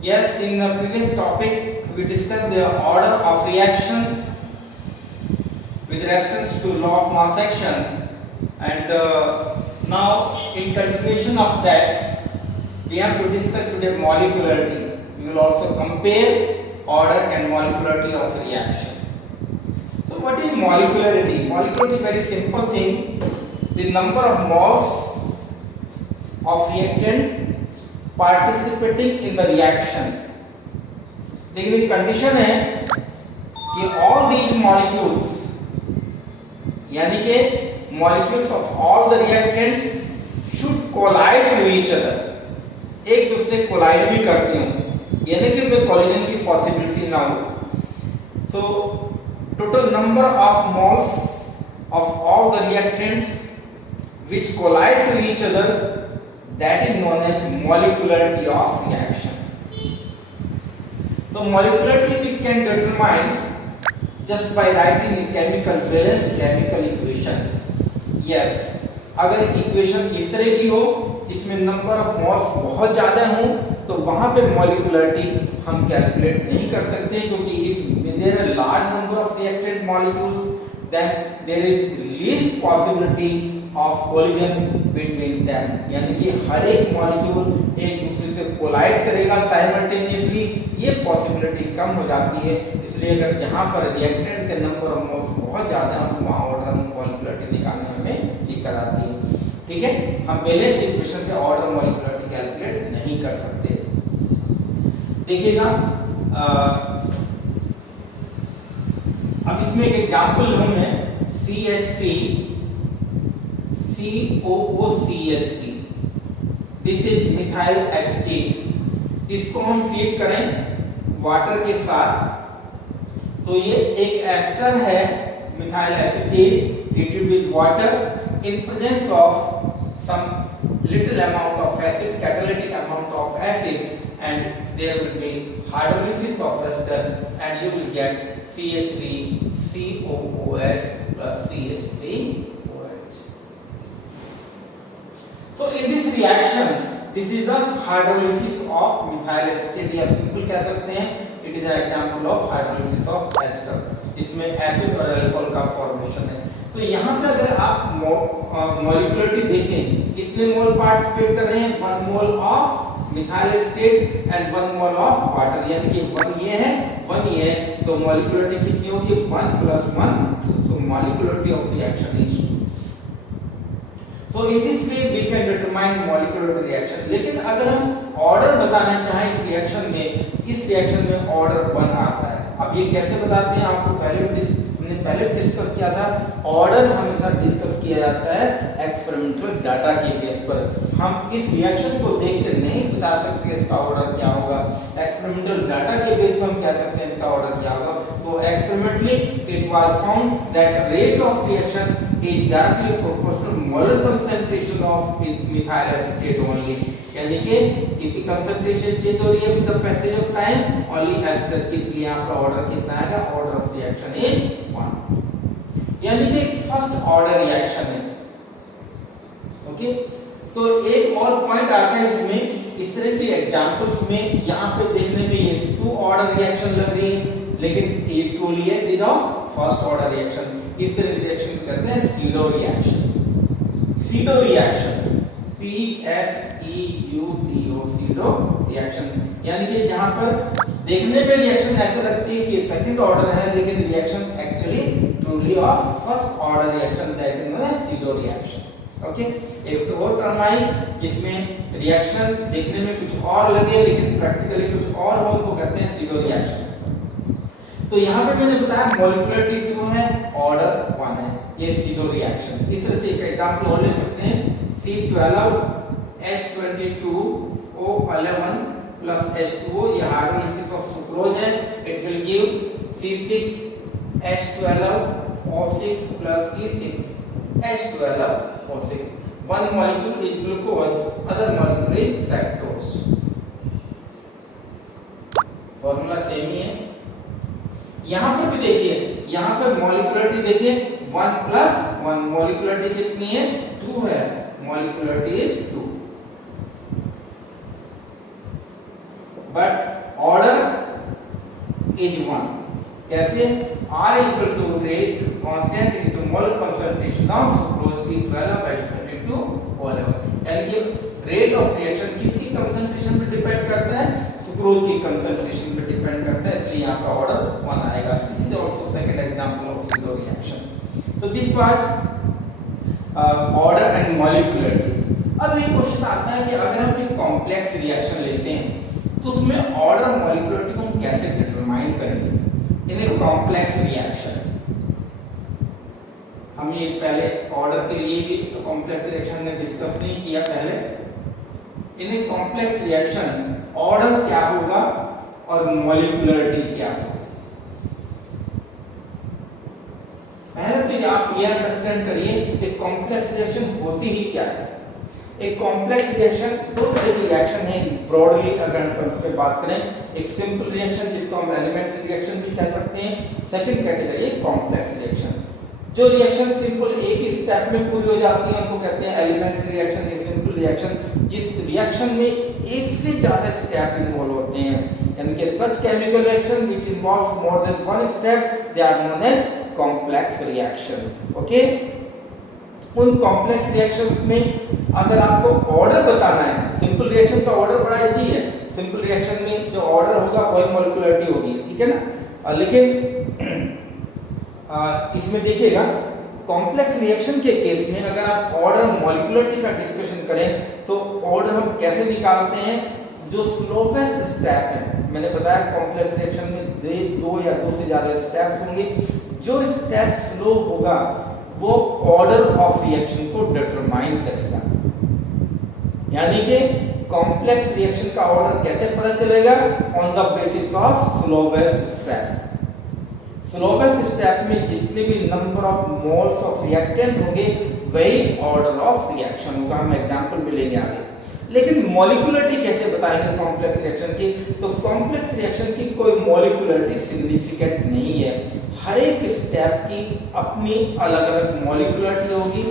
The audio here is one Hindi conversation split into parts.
Yes, in the previous topic we discussed the order of reaction with reference to law of mass action, and now in continuation of that we have to discuss today molecularity. We will also compare order and molecularity of reaction. So what is molecularity? Molecularity, very simple thing, the number of moles of reactant participating in the reaction. लेकिन कंडीशन है कि all these molecules, यानी कि molecules of all the reactant should collide to each other, एक दूसरे कोलाइड भी करती हूँ, यानी कि कोई कोलिजन की पॉसिबिलिटी ना हो. So total number of moles of all the reactants which collide to each other, that is known as molecularity of reaction. So molecularity we can determine just by writing a chemical balanced chemical equation. Yes, अगर इक्वेशन इस तरह की हो जिसमें नंबर ऑफ मोल्स बहुत ज्यादा हो तो वहां पे मोलिकुलरिटी हम कैलकुलेट नहीं कर सकते, क्योंकि if there are large number of reactant molecules then there is least possibility of collision between them, यानी कि हर एक मॉलिक्यूल एक दूसरे से कोलाइड करेगा साइमल्टेनियसली, ये पॉसिबिलिटी कम हो जाती है. इसलिए अगर जहां पर रिएक्टेंट के नंबर ऑफ मोल्स बहुत ज्यादा हो तो वहां ऑर्डर मॉलिकुलरिटी निकालने में हमें दिक्कत आती है. ठीक है, हम बैलेंस्ड इक्वेशन से ऑर्डर मॉलिकुलरिटी कैलकुलेट नहीं कर सकते. देखिएगा अब इसमें एक एग्जांपल लूं मैं, CH3 COOCH3, this is methyl acetate. इसको हम ट्रीट करें वाटर के साथ तो ये एक एस्टर है methyl acetate treated with water in presence of some little amount of acid, catalytic amount of acid, and there will be hydrolysis of ester and you will get CH3COOH plus CH3OH. So in this reaction, this is the hydrolysis of methyl acetate, या सिंपल कह सकते हैं it is an example of hydrolysis of ester. इसमें एसिड और अल्कोहल का फॉर्मेशन है. तो यहाँ पे अगर आप मॉलिक्युलरिटी देखें कितने मोल पार्टिसिपेट कर रहे हैं, 1 mole of methyl acetate and 1 mole of water, यानी कि 1 ये है 1 ये है, तो मॉलिक्युलरिटी कितनी होगी 1 + 1 2. So molecularity of reaction is 2. So in this way we can determine molecular reaction. लेकिन अगर हम ऑर्डर बताना चाहें इस रिएक्शन में ऑर्डर 1 आता है. अब ये कैसे बताते हैं, आपको पहले डिस्कस किया था. ऑर्डर हमेशा डिस्कस किया जाता है एक्सपेरिमेंटल डाटा के बेस पर. हम इस रिएक्शन को देखकर नहीं बता सकते इसका ऑर्डर क्या होगा, एक्सपेरिमेंटल डाटा के बेस पर हम कह सकते हैं इसका ऑर्डर क्या होगा. तो experimentally it was found that rate of reaction is directly proportional molar concentration of methyl acetate only, यानी कि इसकी कंसंट्रेशन चेंज हो रही है with the passage of time only ester की. इसलिए यहाँ पर ऑर्डर कितना आएगा, ऑर्डर ऑफ रिएक्शन इज 1, यानी कि फर्स्ट ऑर्डर रिएक्शन है. ओके, तो एक और पॉइंट आता है इसमें, इस तरह के एग्जांपल्स में यहाँ पे देखने में ये 2 ऑर्डर रिएक्शन लग रही है, लेकिन ये टोली है it of first order reaction. इस तरह के रिएक्शन को कहते हैं pseudo reaction. Pseudo reaction PSEUDO pseudo reaction, यानी कि जहां पर देखने में रिएक्शन ऐसे लगती है कि सेकंड ऑर्डर है, लेकिन reaction actually truly of first order reaction, that is known as pseudo reaction. Okay, एक तो और टर्म आई जिसमें रिएक्शन देखने में कुछ और लगे लेकिन प्रैक्टिकली कुछ और हो, तो कहते हैं सीडो रिएक्शन. तो यहाँ पे मैंने बताया मॉलिक्युलरिटी 2 है, ऑर्डर 1 है, ये सीडो रिएक्शन. इस तरह से एक एग्जांपल और ले सकते हैं, C12H22O11 plus H2O, ये हाइड्रोलिसिस ऑफ सुक्रोज है. It will give C6H12O6 plus C6H12O6. One molecule is glucose, other molecule is fructose. Formula same ही है. यहाँ पर भी देखिए, यहाँ पर मॉलिक्युलरिटी देखिए 1 + 1, मॉलिक्युलरिटी कितनी है 2 है, मॉलिक्युलरिटी इज 2. But order is 1। कैसे? R equal to rate constant into mole concentration of sucrose C12H22 O11। यानी कि रेट ऑफ रिएक्शन किसकी कंसंट्रेशन पे डिपेंड करता है? सुक्रोज की कंसंट्रेशन पे डिपेंड करता है, इसलिए यहाँ का ऑर्डर 1 आएगा। This is also second example of sucrose reaction. तो this was order and molecularity. अब ये क्वेश्चन आता है कि अगर हम एक कॉम्प्लेक्स रिएक्शन लेते हैं तो उसमें ऑर्डर और मॉलिक्यूलरिटी को हम कैसे डिटरमाइन करेंगे इन ए कॉम्प्लेक्स रिएक्शन। हम ये पहले ऑर्डर के लिए भी कॉम्प्लेक्स रिएक्शन में डिस्कस नहीं किया पहले। इन ए कॉम्प्लेक्स रिएक्शन ऑर्डर क्या होगा और मॉलिक्यूलरिटी क्या होगा। पहले तो आप ये अंडरस्टैंड करिए एक कॉम्प्लेक्स रिएक्शन होती ही क्या है। एक कॉम्प्लेक्स रिएक्शन दो तरह की रिएक्शन है ब्रॉडली अगर हम पे बात करें। एक सिंपल रिएक्शन जिसको हम एलिमेंट्री रिएक्शन भी कह सकते हैं। सेकंड कैटेगरी है कॉम्प्लेक्स रिएक्शन। जो रिएक्शन सिंपल एक ही स्टेप में पूरी हो जाती है उनको कहते हैं एलिमेंट्री रिएक्शन या सिंपल रिएक्शन। जिस रिएक्शन में एक से ज्यादा स्टेप इन्वॉल्व होते हैं, यानी कि सच chemical reaction which involves more than one step they are known as complex reactions. Okay, उन कॉम्प्लेक्स रिएक्शंस में अगर आपको ऑर्डर बताना है, सिंपल रिएक्शन का ऑर्डर बड़ा इजी है। सिंपल रिएक्शन में जो ऑर्डर होगा वही मॉलिक्यूलरिटी होगी, ठीक है ना। लेकिन इसमें देखिएगा कॉम्प्लेक्स रिएक्शन के केस में अगर आप ऑर्डर मॉलिक्यूलरिटी का डिस्कशन करें तो ऑर्डर हम कैसे निकालते हैं? जो स्लोपेस्ट स्टेप है, मैंने बताया कॉम्प्लेक्स रिएक्शन में दो या दो से ज्यादा स्टेप्स होंगे। जो स्टेप स्लो होगा वो ऑर्डर ऑफ रिएक्शन को डिटरमाइन करेगा। यानी कि कॉम्प्लेक्स रिएक्शन का ऑर्डर कैसे पता चलेगा? On the basis of slowest step. Slowest step में जितने भी number of moles of reactant होंगे वही ऑर्डर ऑफ रिएक्शन होगा। हम एग्जांपल भी लेंगे आगे। लेकिन मॉलिक्यूलरिटी कैसे बताएंगे कॉम्प्लेक्स रिएक्शन की? तो कॉम्प्लेक्स रिएक्शन की कोई मॉलिक्यूलरिटी सिग्निफिकेंट नहीं है। हर एक स्टेप की अपनी अलग अलग मॉलिक्यूलरिटी होगी।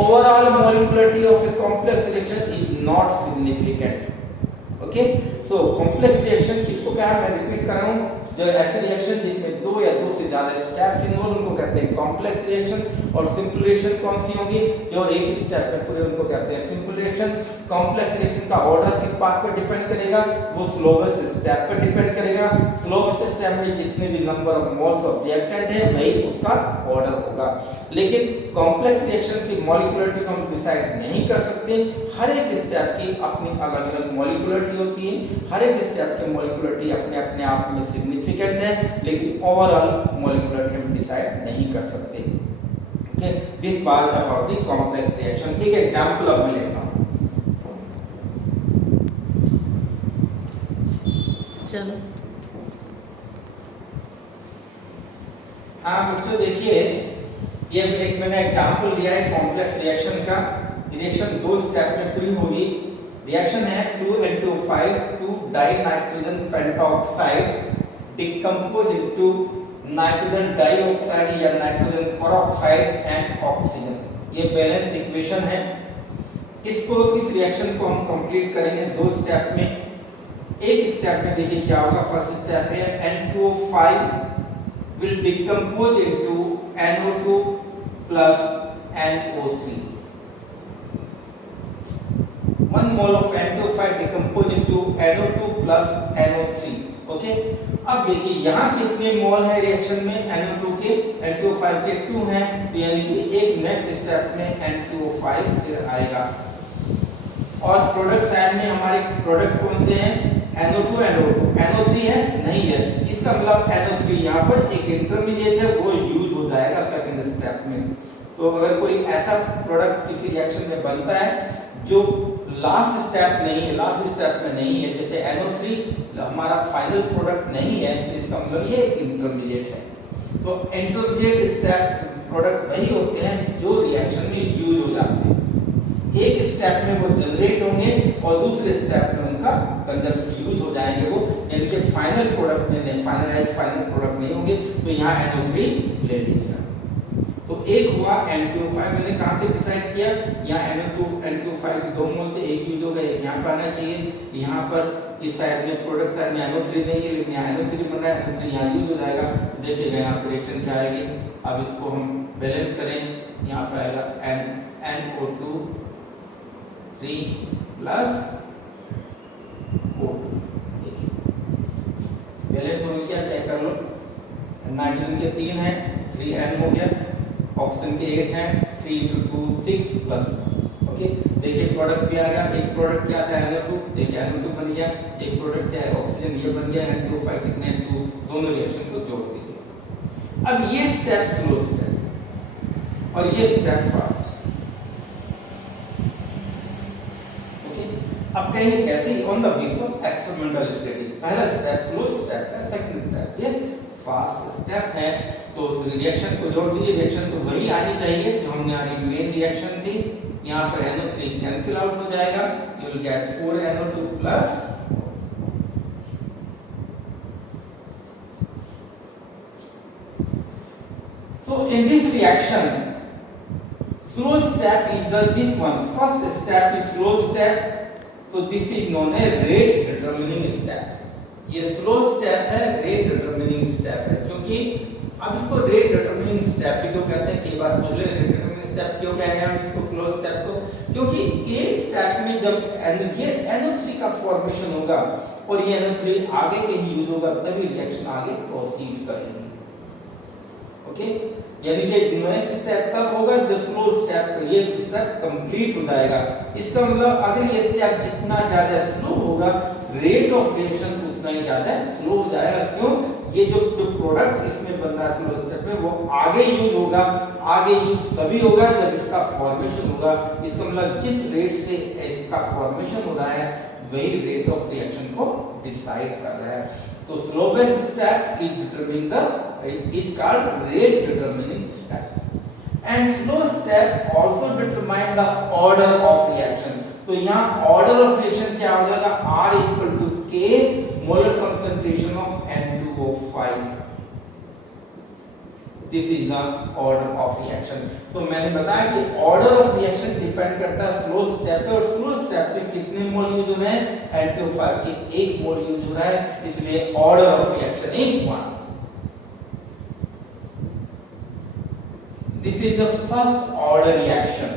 Overall molecularity of a complex reaction is not significant. Okay, so complex reaction किसको कहा है? मैं रिपीट कर रहा हूं, जो ऐसे रिएक्शन जिसमें दो या दो से ज्यादा स्टेप्स इन्वॉल्व उनको कहते हैं कॉम्प्लेक्स रिएक्शन। और सिंपल रिएक्शन कौन सी होगी? जो एक ही स्टेप में पूरे उनको कहते हैं सिंपल रिएक्शन। कॉम्प्लेक्स रिएक्शन का ऑर्डर किस बात पर डिपेंड करेगा? वो स्लोवेस्ट स्टेप पर डिपेंड करेगा। स्लोवेस्ट स्टेप में जितने भी number of moles of reactant है वही उसका ऑर्डर होगा। लेकिन कॉम्प्लेक्स रिएक्शन की मॉलिक्यूलरिटी को हम डिसाइड नहीं कर सकते। हर एक स्टेप की अपनी अलग अलग मॉलिक्यूलरिटी होती है। हर एक स्टेप की मॉलिक्यूलरिटी अपने अपने आप में सिग्निफिकेंट है, लेकिन ओवरऑल मॉलिक्यूलरिटी हम डिसाइड नहीं कर सकते। Okay, this was about the complex reaction. एक एग्जांपल अब मैं लेता हूं। चलो हाँ बच्चों देखिए, ये एक मैंने एग्जांपल दिया है कॉम्प्लेक्स रिएक्शन का। रिएक्शन दो स्टेप में पूरी होगी। रिएक्शन है 2N2O5 2 dinitrogen pentoxide decompose into nitrogen dioxide या नाइट्रोजन पेरोक्साइड एंड ऑक्सीजन। ये बैलेंस्ड इक्वेशन है। इस रिएक्शन को हम कंप्लीट करेंगे दो स्टेप में। एक स्टेप में देखिए क्या होगा। फर्स्ट स्टेप है N2O5 will decompose into NO2 plus NO3. 1 mole of N2O5 decompose into NO2 plus NO3. Okay, अब देखिए यहाँ कितने मोल है रिएक्शन में? NO2 के, N2O5 के 2 हैं, तो यानी कि एक नेक्स्ट स्टेप में N2O5 फिर आएगा। और प्रोडक्ट साइड में हमारे प्रोडक्ट कौन से हैं? NO2 NO2 NO3 है नहीं है, इसका मतलब NO3 यहाँ पर एक इंटरमीडिएट है, वो यूज हो जाएगा सेकंड स्टेप में। तो अगर कोई ऐसा प्रोडक्ट किसी रिएक्शन में बनता है जो लास्ट स्टेप नहीं है, लास्ट स्टेप में नहीं है, जैसे NO3 हमारा फाइनल प्रोडक्ट नहीं है, तो इसका मतलब ये एक इंटरमीडिएट है। तो इंटरमीडिएट स्टेप प्रोडक्ट वही होते हैं जो रिएक्शन में यूज हो जाते हैं। एक स्टेप में वो जनरेट होंगे और दूसरे स्टेप में उनका कंजम्पशन यूज हो जाएंगे वो, यानी कि फाइनल प्रोडक्ट में फाइनल प्रोडक्ट नहीं होंगे। तो यहाँ NO3 ले लीजिएगा। तो एक हुआ N2O5, मैंने कहां से डिसाइड किया, यहाँ NO2 N2O5 के दो मोल थे, एक यूज होगा, एक यहाँ पर आना चाहिए। यहाँ पर इस साइड में प्रोडक्ट साइड में NO3 नहीं है, लेकिन यहाँ NO3 बन रहा है, NO3 यहाँ यूज हो जाएगा। देखिएगा यहाँ पर रिएक्शन क्या आएगी। अब इसको हम बैलेंस करें, यहाँ पर आएगा NO2 3 प्लस O2। बैलेंस होने क्या चेक कर लो, नाइट्रोजन के 3 है, 3N हो गया, ऑक्सीजन के 8 हैं, 3 × 2 6 प्लस 1। ओके, देखिए प्रोडक्ट भी आ गया। एक प्रोडक्ट क्या था NO2, देखिए NO2 बन गया। एक प्रोडक्ट क्या है ऑक्सीजन, ये बन गया। N2O5 कितने 2, दोनों रिएक्शन को जोड़ दीजिए। अब ये स्टेप स्लो स्टेप और ये स्टेप फास्ट। ओके, अब कहेंगे कैसे, on the basis of experimental study. पहला स्टेप स्लो स्टेप है, सेकंड स्टेप ये फास्ट स्टेप है। तो रिएक्शन को जोड़ दीजिए, रिएक्शन तो वही आनी चाहिए जो हमने आज मेन रिएक्शन थी। यहाँ पर NO3 कैंसिल आउट हो जाएगा, you will get 4NO2 plus. So in this reaction, slow step is this one. First step is slow step, so this is known as rate determining step. ये स्लो स्टेप है, रेट डिटरमिनिंग स्टेप है। क्योंकि अब इसको रेट डिटरमिनिंग स्टेप भी क्यों कहते हैं, कई बार पूछ ले रेट डिटरमिनिंग स्टेप क्यों कहते हैं हम इसको स्लो स्टेप को, क्योंकि एक स्टेप में जब ये NO3 का फॉर्मेशन होगा और ये NO3 आगे कहीं यूज होगा तभी रिएक्शन आगे प्रोसीड करेगी। ओके, यानी कि नेक्स्ट स्टेप तब होगा जब स्लो स्टेप ये स्टेप कंप्लीट हो जाएगा। इसका मतलब अगर ये स्टेप जितना ज्यादा स्लो होगा, रेट ऑफ रिएक्शन उतना ही ज्यादा स्लो हो जाएगा। क्यों, ये जो प्रोडक्ट इसमें बन रहा है स्लो स्टेप में वो आगे यूज होगा। आगे यूज तभी होगा जब इसका फॉर्मेशन होगा। इसका मतलब जिस रेट से इसका फॉर्मेशन हो रहा है वही रेट ऑफ रिएक्शन को डिसाइड कर रहा है। तो slowest step is determining the is called rate determining step. And slow step also determine the order of reaction. तो यहाँ ऑर्डर ऑफ रिएक्शन क्या हो जाएगा, R = K molar concentration of N2O5. This is the order of reaction. So मैंने बताया कि order of reaction डिपेंड करता है स्लो स्टेप पे, और स्लो स्टेप पे कितने मोल यूज हो रहे हैं, N2O5 के 1 मोल यूज हो रहा है, इसलिए order of reaction is 1. This is the first order reaction.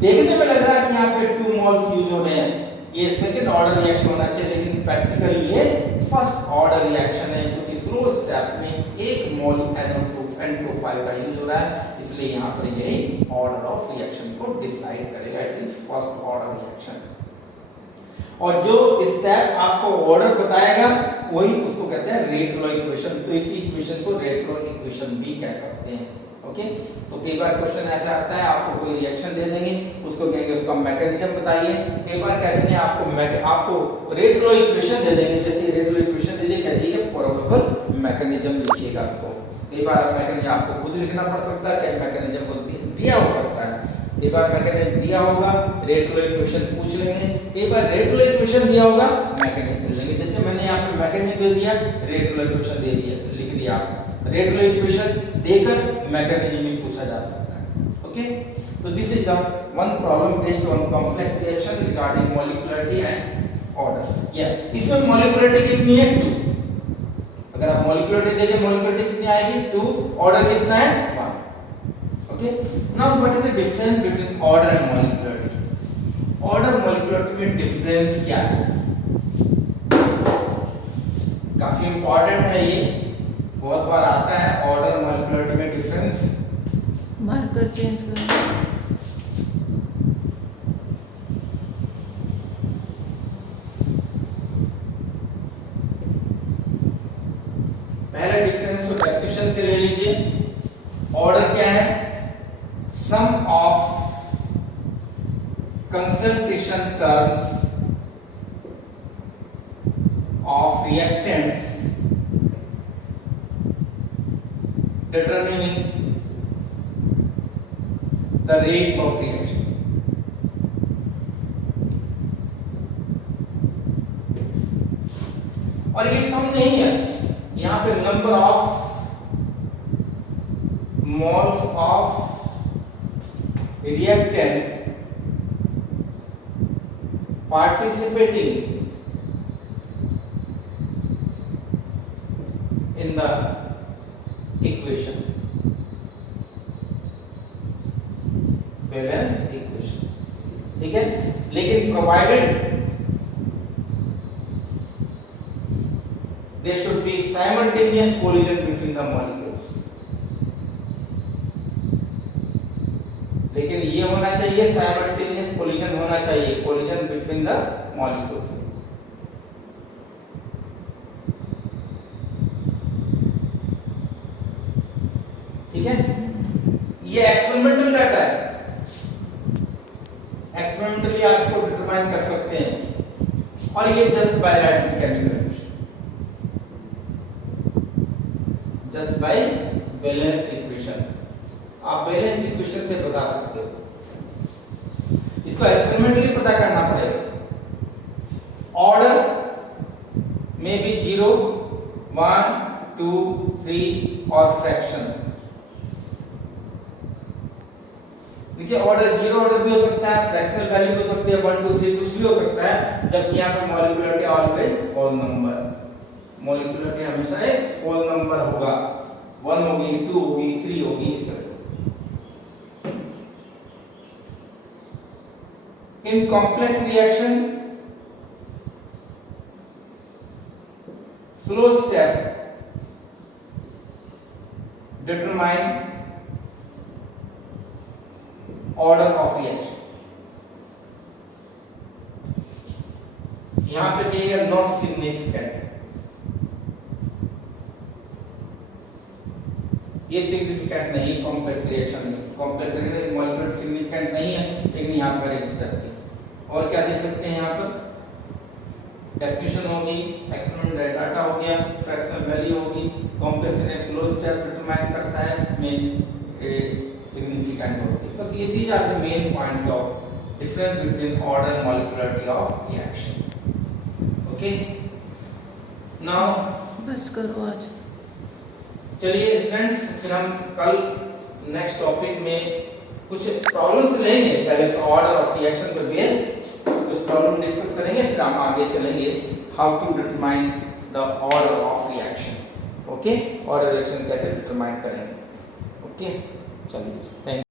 देखने में लग रहा है कि यहाँ पे 2 मोल्स यूज हो रहे हैं, ये सेकंड ऑर्डर रिएक्शन होना चाहिए, लेकिन प्रैक्टिकली ये फर्स्ट ऑर्डर रिएक्शन है, जो कि स्लो स्टेप में 1 मोल N2O5 का यूज हो रहा है, इसलिए यहाँ पर यही ऑर्डर ऑफ रिएक्शन को डिसाइड करेगा। It is first order reaction. और जो स्टेप आपको ऑर्डर बताएगा वही उसको कहते हैं रेट लॉ इक्वेशन। तो इसी इक्वेशन को रेट लॉ इक्वेशन भी कह सकते हैं। ओके, तो कई बार क्वेश्चन ऐसा आता है, आपको कोई रिएक्शन दे देंगे, उसको कहेंगे उसका मैकेनिज्म बताइए। कई बार कह देंगे आपको रेट लॉ इक्वेशन दे देंगे, जैसे रेट लॉ इक्वेशन दे दिए, कह दिए प्रोबेबल मैकेनिज्म लिखिएगा उसको। कई बार मैकेनिज्म आपको खुद लिखना पड़ सकता है, कई मैकेनिज्म को दिया हो सकता है। कई बार मैकेनिज्म दिया होगा, रेट लॉ इक्वेशन पूछ लेंगे, कई बार रेट लॉ इक्वेशन दिया होगा, मैकेनिज्म लेंगे। जैसे मैंने यहाँ पे मैकेनिज्म दे दिया, रेट लॉ इक्वेशन दे दिया, लिख दिया आपको। रेट लॉ इक्वेशन देकर मैकेनिज्म भी पूछा जा सकता है। ओके, तो this is the one problem based on complex reaction regarding molecularity and order. Yes, इसमें मॉलिक्युलरिटी कितनी है 2। अगर आप मॉलिक्युलरिटी देखें, मॉलिक्युलरिटी कितनी आएगी 2, ऑर्डर कितना है 1। Okay, now what is the difference between order and molecularity. Order molecularity में डिफरेंस क्या है, काफी इंपॉर्टेंट है ये, बहुत बार आता है ऑर्डर मॉलिक्युलरिटी में डिफरेंस। मार्कर चेंज करो। पहले डिफरेंस को डेफिनेशन से ले लीजिए। ऑर्डर क्या है, sum of concentration terms of reactants determining the rate of reaction. और ये सम नहीं है, यहाँ पे number of moles of reactant participating in the equation, balanced equation, ठीक है। लेकिन provided there should be simultaneous collision between the molecules, लेकिन ये होना चाहिए simultaneous collision होना चाहिए, collision between the molecules, ठीक है। ये एक्सपेरिमेंटल डाटा है, एक्सपेरिमेंटली आप इसको डिटरमाइन कर सकते हैं, और ये just by random chemical just by balanced equation, आप बैलेंस्ड इक्वेशन से बता सकते हो। इसको एक्सपेरिमेंटली पता करना पड़ेगा। ऑर्डर में भी 0, 1, 2, 3 और फ्रैक्शन। देखिए ऑर्डर 0 ऑर्डर भी हो सकता है, फ्रैक्शनल वैल्यू हो सकती है 1, 2, 3 कुछ भी हो सकता है, जबकि यहाँ पे मॉलिक्युलरिटी ऑलवेज होल नंबर, मॉलिक्युलरिटी हमेशा एक होल नंबर होगा, 1 होगी, 2 होगी, 3 होगी, इस तरह। In complex reaction slow step determine order of reaction. यहां पे कहिएगा नॉट सिग्निफिकेंट, ये सिग्निफिकेंट नहीं, कॉम्प्लेक्स रिएक्शन नहीं, कॉम्प्लेक्स रिएक्शन मॉलिक्यूलर सिग्निफिकेंट नहीं है, लेकिन यहां पर एक स्टेप है। और क्या दे सकते हैं यहां पर, डेफिनेशन होगी, एक्सपेरिमेंट डाटा हो गया, फ्रैक्शनल वैल्यू होगी, complex reaction slow step determine करता है, इसमें significant होती है। बस ये these are the main points of difference between order and molecularity of reaction. Okay, now बस करो आज। चलिए स्टूडेंट्स, फिर हम कल नेक्स्ट टॉपिक में कुछ प्रॉब्लम्स लेंगे। पहले तो ऑर्डर ऑफ रिएक्शन पे बेस्ड कुछ प्रॉब्लम डिस्कस करेंगे, फिर हम आगे चलेंगे how to determine the order of reaction. Okay, order reaction कैसे डिटरमाइन करेंगे। ओके, चलिए, थैंक यू।